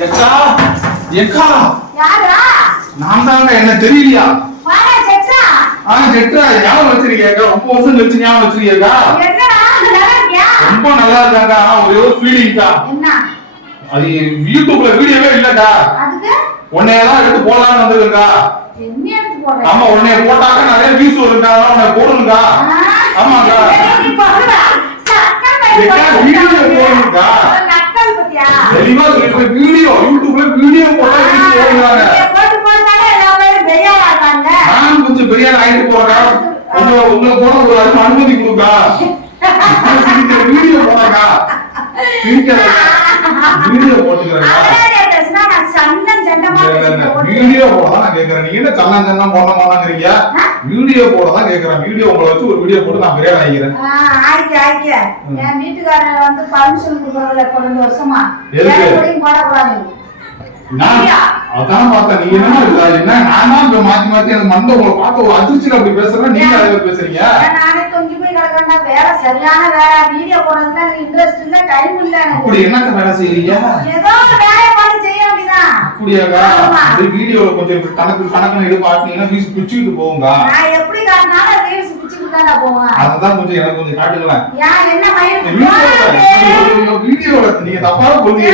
எக்கா எக்கா யாரா? நான் தாங்க, என்ன தெரியலையா? வாடா செட்ரா. செட்ரா ஞாபகம் வச்சிருக்கேக்கா, ரொம்ப வருஷம் கழிச்சு ஞாபகம் வச்சிருக்கேக்கா. என்னடா நல்லா இருக்கியா? ரொம்ப நல்லா இருக்காங்க. ஒரே ஒரு ஃபீலிங்க்கா. என்ன? அது யூடியூப்ல வீடியோவே இல்லக்கா. அதுக்கு உன்னையெல்லாம் எடுத்து போடலாம்னு வந்திருக்கா. என்ன எடுத்து போடுற? ஆமா, உன்னைய போட்டாக்க நிறைய வியூஸ் வருங்க, உன்னை போடுங்கக்கா. ஆமாக்கா. நீ போடுடா. எக்கா வீடியோ போடுங்கக்கா. நக்கல் பத்தியா? தெளிவா சொல்லிட்டு வீடியோ யூடியூப்ல வீடியோ போட்டா வியூஸ் வருவாங்க. போட்டு போட்டாலே எல்லாமே பெரியவா இருக்காங்க. நான் கொஞ்சம் பெரிய ஆயிட்டு போறேன். உங்களை போட ஒரு அனுமதி கொடுக்கா. வீடியோ போடாக்கா. வீடியோ போட்டுக்கிறேன். வீடியோ போடதான் நான் கேக்குறேன். நீங்க என்ன சல்லம் சல்லம் போட மாட்டாங்கிறீங்க? வீடியோ போடதான் கேக்குறேன். வீடியோ உங்களை வச்சு ஒரு வீடியோ போட்டு நான் பெரிய ஆகிக்கிறேன். என் வீட்டுக்காரர் வந்து பர்மிஷன் கொடுக்கறதுல 2 வருஷமா போடக்கூடாது. அதான் பார்த்தேன். நீங்க என்ன இருக்கா என்ன நானா மாத்தி மாத்தி எனக்கு மண்ட உங்களை பார்த்து ஒரு அதிர்ச்சியில அப்படி பேசுறேன். நீங்க அதை பேசுறீங்க. நானே தொங்கி போய் கிடக்கா. வேலை சரியான வேலை. வீடியோ போடுறதுல எனக்கு இன்ட்ரெஸ்ட் இல்ல, டைம் இல்ல. அப்படி என்னக்க வேலை செய்யறீங்க? ஏதோ வேலையை பார்த்து செய்ய வேண்டியதான். அப்படியாக்கா? வீடியோ கொஞ்சம் கணக்கு எடுத்து பாத்தீங்கன்னா வீஸ் பிச்சுட்டு போகுங்க. நான் எப்படி காட்டினாலும் ரீல்ஸ் பிச்சுட்டு தான் போவேன். அதான் கொஞ்சம் எனக்கு கொஞ்சம் காட்டுங்களேன். என்ன மயிர் வீடியோல நீங்க தப்பா போறீங்க.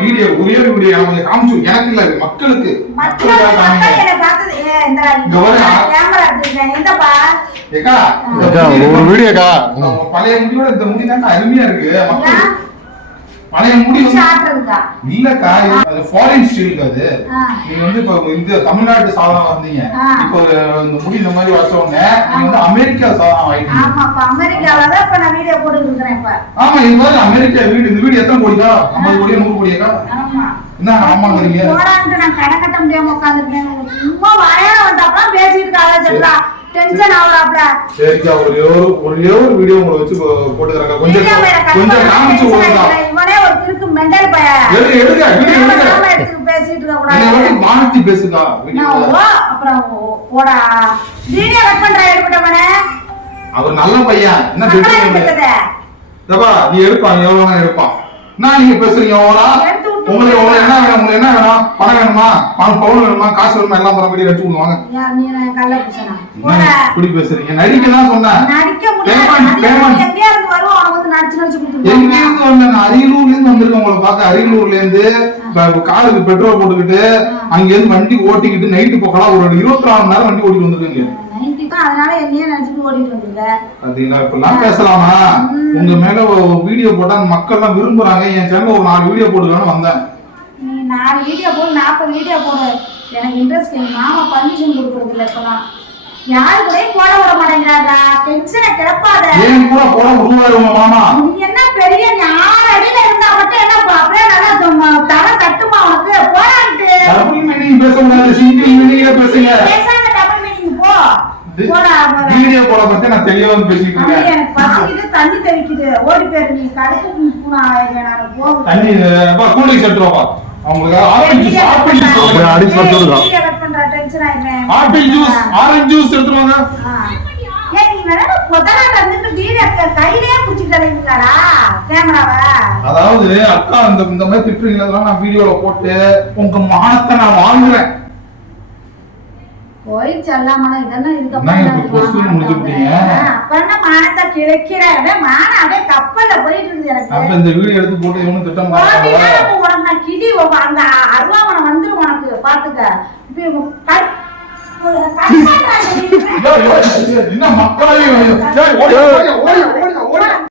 வீடியோ ஒரே வீடியோ கொஞ்சம் காமிச்சு எனக்கு இல்ல மக்களுக்கு ஒரு வீடியோக்கா. பழைய முடியோட இந்த முடி தான் அருமையா இருக்கு. பழைய முடி இல்லக்கா, ஃபாரின் ஸ்டைலுக்கு அது. நீங்க வந்து இப்ப இந்த தமிழ்நாட்டு சாதனம் வந்தீங்க, இப்போ இந்த முடி இந்த மாதிரி வச்ச உடனே நீங்க வந்து அமெரிக்கா சாதனம் ஆயிட்டீங்க. ஆமா, இது மாதிரி அமெரிக்கா வீடு. இந்த வீடு எத்தனை கோடிக்கா? 50 கோடியா 100 கோடியாக்கா? என்ன ஆமாங்கிறீங்க? கணக்கட்ட முடியாம உட்காந்துருக்கேன். சும்மா வரையான வந்தாப்பா பேசிட்டு இருக்காங்க. டென்ஷன் ஆவறாப்ல. சரிக்கா, ஒரே ஒரு வீடியோ உங்களை வச்சு போட்டுக்கறேன். கொஞ்சம் காமிச்சு போடுங்க. இவனே ஒரு கிறுக்கு மெண்டல் பைய. எடுங்க வீடியோ எடுங்க. எடுத்து பேசிட்டு இருக்க கூடாது. நீங்க வந்து மாத்தி பேசுங்க வீடியோல. அப்புறம் போடா. வீடியோ கட் பண்ற எடுப்பட்டவனே. அவர் நல்ல பையன். என்ன பேசுறீங்க? டபா நீ எடுப்பான், எவ்வளவு நேரம் எடுப்பான். நான் நீங்க பேசுறீங்க ஓலா. உங்களுக்கு என்ன வேணும்? உங்களுக்கு என்ன வேணும்? பணம் வேணுமா? பவுன் வேணுமா? காசு வேணுமா? எல்லாம் தர வீடியோ எடுத்து விடுவாங்க. நீ கல்ல புசனா போடா. இப்படி பேசுறீங்க. நடிக்க தான் சொன்னேன். நடிக்க முடியாது. எங்கயா இருந்து வருவோம், அவங்க வந்து நடிச்சு கொடுத்துருவாங்க. எங்க இருந்து வந்தேன்? அரியலூர்ல இருந்து வந்திருக்கேன் உங்களை பார்க்க. அரியலூர்ல இருந்து காருக்கு பெட்ரோல் போட்டுக்கிட்டு அங்க இருந்து வண்டி ஓட்டிக்கிட்டு நைட்டு போக்கலாம் ஒரு 24 மணி நேரம் வண்டி ஓட்டிட்டு வந்திருக்கீங்க. அதனால என்னையே நினைச்சிட்டு ஓடிட்டு வந்துருக்க. பாத்தீங்களா, இப்பெல்லாம் பேசலாமா? உங்க மேல வீடியோ போட்டா மக்கள் எல்லாம் விரும்புறாங்க. என் சேனல் ஒரு 4 வீடியோ போடுவேன்னு வந்தேன். நீ 4 வீடியோ போடு, 40 வீடியோ போடு. எனக்கு இன்ட்ரெஸ்ட். எங்க மாமா பர்மிஷன் கொடுக்கறது இல்ல. இப்பெல்லாம் யாரு கூட போட விட மாட்டேங்கிறாரா? டென்ஷனை கிளப்பாத. ஏன் கூட போட விடுவாரு உங்க மாமா? நீ என்ன பெரிய 4 அடியில இருந்தா மட்டும் என்ன அப்படியே நல்லா தலை தட்டுமா உனக்கு? போடான்ட்டு டபுள் மீனிங் பேச முடியாது. சிங்கிள் மீனிங்ல பேசுங்க. பேசாத டபுள் மீனிங் போ. போடா. வீடியோ போட பத்தி நான் தெளிவா பேசிட்டு இருக்கேன். எனக்கு பசிக்குது, தண்ணி தெவிக்குது. ஓடி பேரு. நீ கடுப்பு பூனா வேணாம். போ. தண்ணி பா கூலிங் செட்றோப்பா. அவங்களுக்கு ஆரஞ்சு ஜூஸ், ஆப்பிள் ஜூஸ் அடிச்சு போடுறோம். வீடியோ கட் பண்ற டென்ஷன் ஆயிடுறேன். ஆப்பிள் ஜூஸ், ஆரஞ்சு ஜூஸ் எடுத்துவாங்க. ஏய் நீ வேணா கொதனாட்ட வந்து வீடியோ கையிலேயே புடிச்சு தரீங்களாடா கேமராவை? அதாவது அக்கா இந்த மாதிரி திட்டுறீங்களா? நான் வீடியோல போட்டு உங்க மானத்தை நான் வாங்குறேன். போய் சொல்லாமல இதெல்லாம் இதுக்கு அப்புறம் மானத்தை கிழக்கிறேன். மானம் அப்படியே கப்பல்ல போயிட்டு இருக்கு எனக்கு. அப்ப இந்த வீடியோ எடுத்து போட்டு இவனு திட்டம் உனக்கு நான் கிடி அந்த அருவாமனை வந்துரும் உனக்கு. பாத்துக்க என்ன மக்களையும்